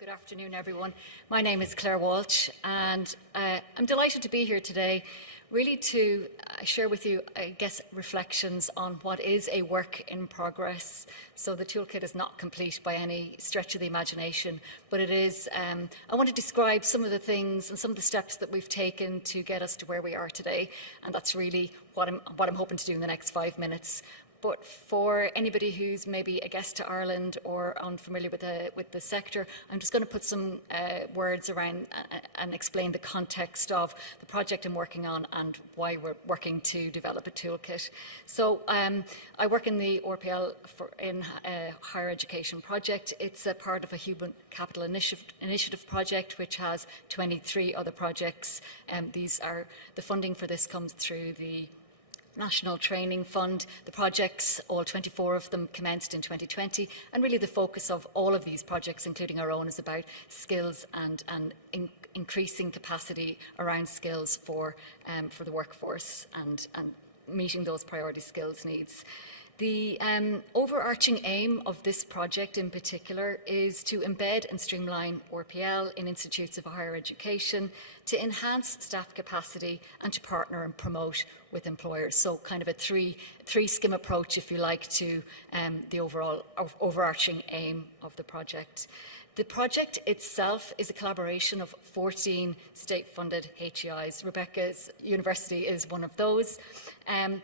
Good afternoon, everyone. My name is Clare Walsh, and I'm delighted to be here today, really to share with you, I guess, reflections on what is a work in progress. So the toolkit is not complete by any stretch of the imagination, but it is, I want to describe some of the things and some of the steps that we've taken to get us to where we are today, and that's really what I'm hoping to do in the next 5 minutes. But for anybody who's maybe a guest to Ireland or unfamiliar with the sector, I'm just going to put some words around and explain the context of the project I'm working on and why we're working to develop a toolkit. So I work in the RPL in a higher education project. It's a part of a human capital initiative project which has 23 other projects. The funding for this comes through the National Training Fund. The projects, all 24 of them, commenced in 2020, and really the focus of all of these projects, including our own, is about skills and increasing capacity around skills for the workforce and meeting those priority skills needs. The overarching aim of this project in particular is to embed and streamline RPL in institutes of higher education, to enhance staff capacity and to partner and promote with employers. So kind of a three skim approach, if you like, to the overall overarching aim of the project. The project itself is a collaboration of 14 state-funded HEIs. Rebecca's university is one of those. And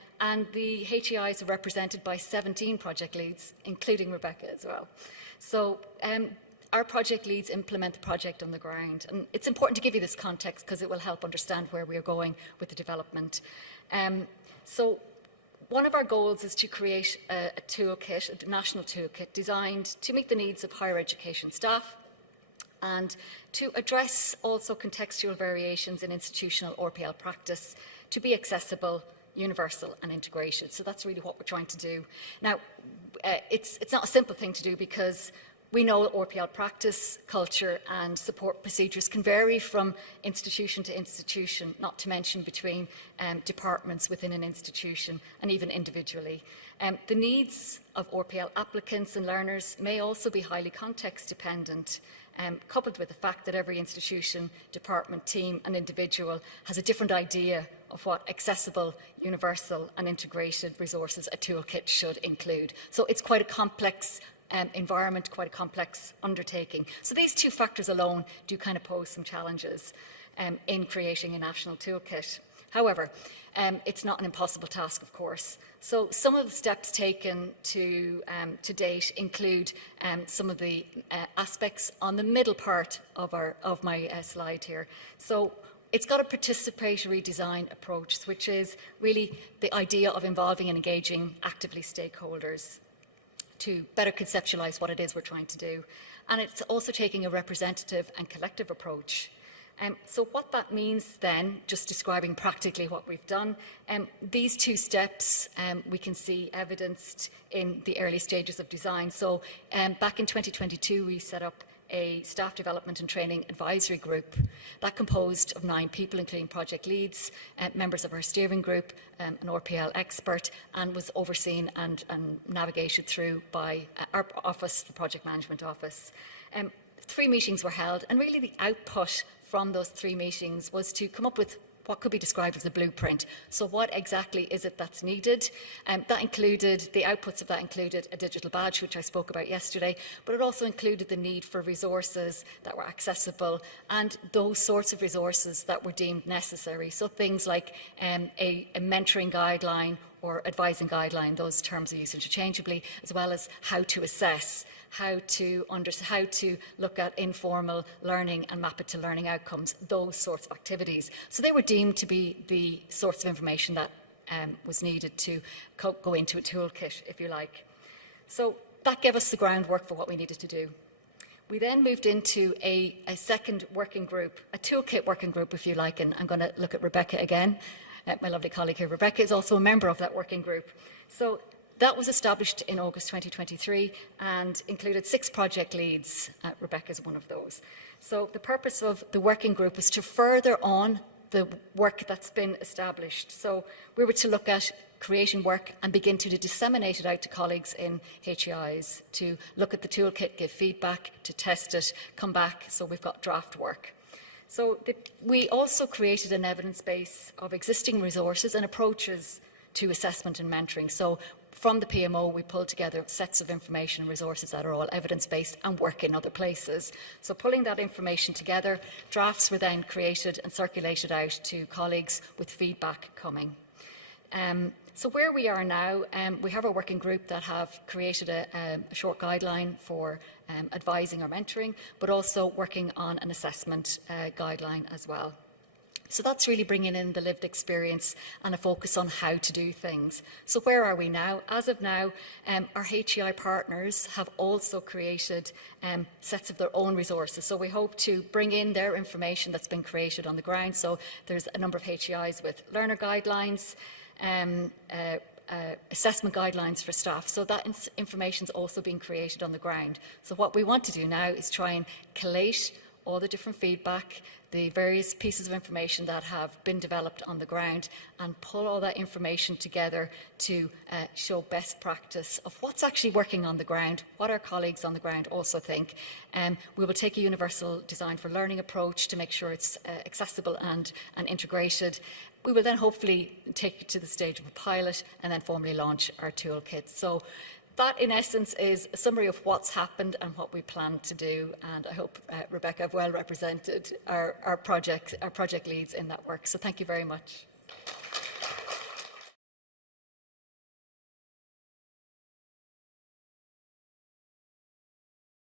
the HEIs are represented by 17 project leads, including Rebecca as well. So our project leads implement the project on the ground. And it's important to give you this context because it will help understand where we are going with the development. So one of our goals is to create a toolkit, a national toolkit, designed to meet the needs of higher education staff and to address also contextual variations in institutional RPL practice to be accessible, universal and integrated. So that's really what we're trying to do. Now, it's not a simple thing to do because we know RPL practice, culture and support procedures can vary from institution to institution, not to mention between departments within an institution and even individually. The needs of RPL applicants and learners may also be highly context dependent, coupled with the fact that every institution, department, team and individual has a different idea of what accessible, universal and integrated resources a toolkit should include. So it's quite a complex environment, quite a complex undertaking. So these two factors alone do kind of pose some challenges in creating a national toolkit. However, it's not an impossible task, of course. So some of the steps taken to date include some of the aspects on the middle part of my slide here. So it's got a participatory design approach, which is really the idea of involving and engaging actively stakeholders to better conceptualize what it is we're trying to do. And it's also taking a representative and collective approach. So what that means then, just describing practically what we've done, these two steps we can see evidenced in the early stages of design. So back in 2022, we set up a staff development and training advisory group that composed of 9 people, including project leads, members of our steering group, an RPL expert, and was overseen and navigated through by our office, the project management office. 3 meetings were held, and really the output from those 3 meetings was to come up with what could be described as a blueprint. So what exactly is it that's needed? That included, the outputs of that included a digital badge, which I spoke about yesterday, but it also included the need for resources that were accessible and those sorts of resources that were deemed necessary. So things like a mentoring guideline or advising guideline, those terms are used interchangeably, as well as how to assess, how to look at informal learning and map it to learning outcomes, those sorts of activities. So they were deemed to be the sorts of information that was needed to go into a toolkit, if you like. So that gave us the groundwork for what we needed to do. We then moved into a second working group, a toolkit working group, if you like, and I'm going to look at Rebecca again. My lovely colleague here, Rebecca, is also a member of that working group. So that was established in August 2023 and included 6 project leads. Rebecca is one of those. So the purpose of the working group was to further on the work that's been established. So we were to look at creating work and begin to disseminate it out to colleagues in HEIs to look at the toolkit, give feedback, to test it, come back, so we've got draft work. So we also created an evidence base of existing resources and approaches to assessment and mentoring. So from the PMO, we pulled together sets of information and resources that are all evidence-based and work in other places. So pulling that information together, drafts were then created and circulated out to colleagues with feedback coming. So where we are now, we have a working group that have created a short guideline for advising or mentoring, but also working on an assessment guideline as well. So that's really bringing in the lived experience and a focus on how to do things. So where are we now? As of now, our HEI partners have also created sets of their own resources. So we hope to bring in their information that's been created on the ground. So there's a number of HEIs with learner guidelines, assessment guidelines for staff. So that information is also being created on the ground. So what we want to do now is try and collate all the different feedback, the various pieces of information that have been developed on the ground, and pull all that information together to show best practice of what's actually working on the ground, what our colleagues on the ground also think. We will take a universal design for learning approach to make sure it's accessible and integrated. We will then hopefully take it to the stage of a pilot and then formally launch our toolkit. So that, in essence, is a summary of what's happened and what we plan to do. And I hope, Rebecca, I've well represented our project leads in that work. So thank you very much.